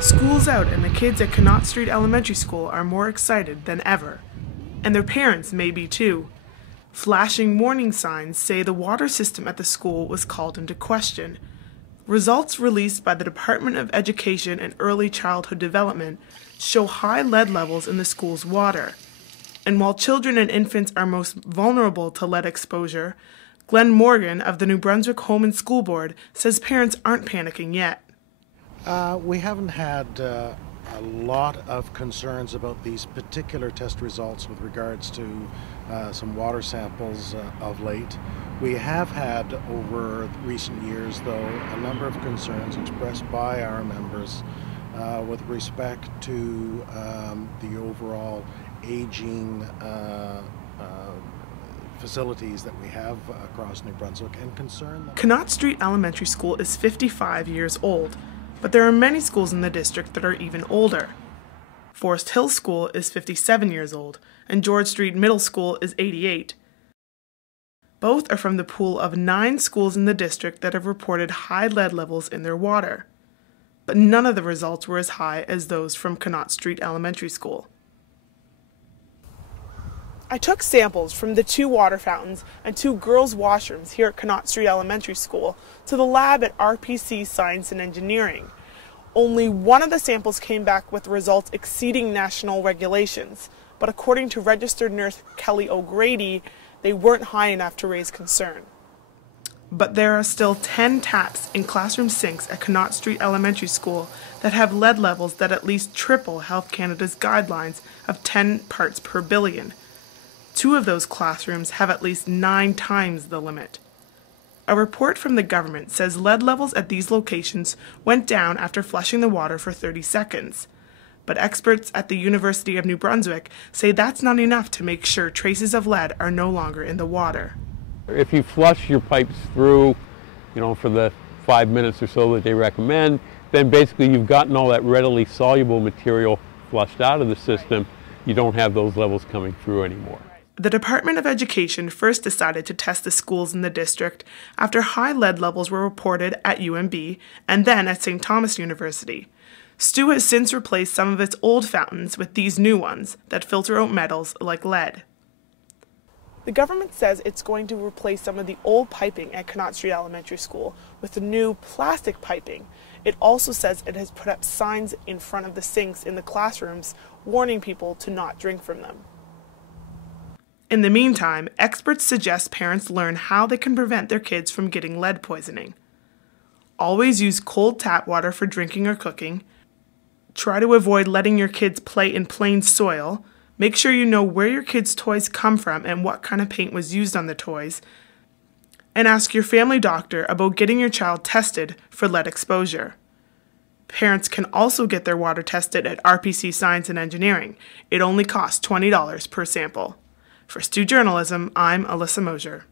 School's out and the kids at Connaught Street Elementary School are more excited than ever. And their parents may be too. Flashing warning signs say the water system at the school was called into question. Results released by the Department of Education and Early Childhood Development show high lead levels in the school's water. And while children and infants are most vulnerable to lead exposure, Glenn Morgan of the New Brunswick Home and School Board says parents aren't panicking yet. We haven't had a lot of concerns about these particular test results with regards to some water samples of late. We have had over recent years, though, a number of concerns expressed by our members with respect to the overall aging facilities that we have across New Brunswick and concern. Connaught Street Elementary School is 55 years old, but there are many schools in the district that are even older. Forest Hill School is 57 years old, and George Street Middle School is 88. Both are from the pool of 9 schools in the district that have reported high lead levels in their water. But none of the results were as high as those from Connaught Street Elementary School. I took samples from the 2 water fountains and 2 girls' washrooms here at Connaught Street Elementary School to the lab at RPC Science and Engineering. Only one of the samples came back with results exceeding national regulations, but according to registered nurse Kelly O'Grady, they weren't high enough to raise concern. But there are still 10 taps in classroom sinks at Connaught Street Elementary School that have lead levels that at least triple Health Canada's guidelines of 10 parts per billion. 2 of those classrooms have at least 9 times the limit. A report from the government says lead levels at these locations went down after flushing the water for 30 seconds. But experts at the University of New Brunswick say that's not enough to make sure traces of lead are no longer in the water. If you flush your pipes through, for the 5 minutes or so that they recommend, then basically you've gotten all that readily soluble material flushed out of the system. You don't have those levels coming through anymore. The Department of Education first decided to test the schools in the district after high lead levels were reported at UNB and then at St. Thomas University. Stu has since replaced some of its old fountains with these new ones that filter out metals like lead. The government says it's going to replace some of the old piping at Connaught Street Elementary School with the new plastic piping. It also says it has put up signs in front of the sinks in the classrooms warning people to not drink from them. In the meantime, experts suggest parents learn how they can prevent their kids from getting lead poisoning. Always use cold tap water for drinking or cooking. Try to avoid letting your kids play in plain soil. Make sure you know where your kids' toys come from and what kind of paint was used on the toys. And ask your family doctor about getting your child tested for lead exposure. Parents can also get their water tested at RPC Science and Engineering. It only costs $20 per sample. For Stu Journalism, I'm Alyssa Mosher.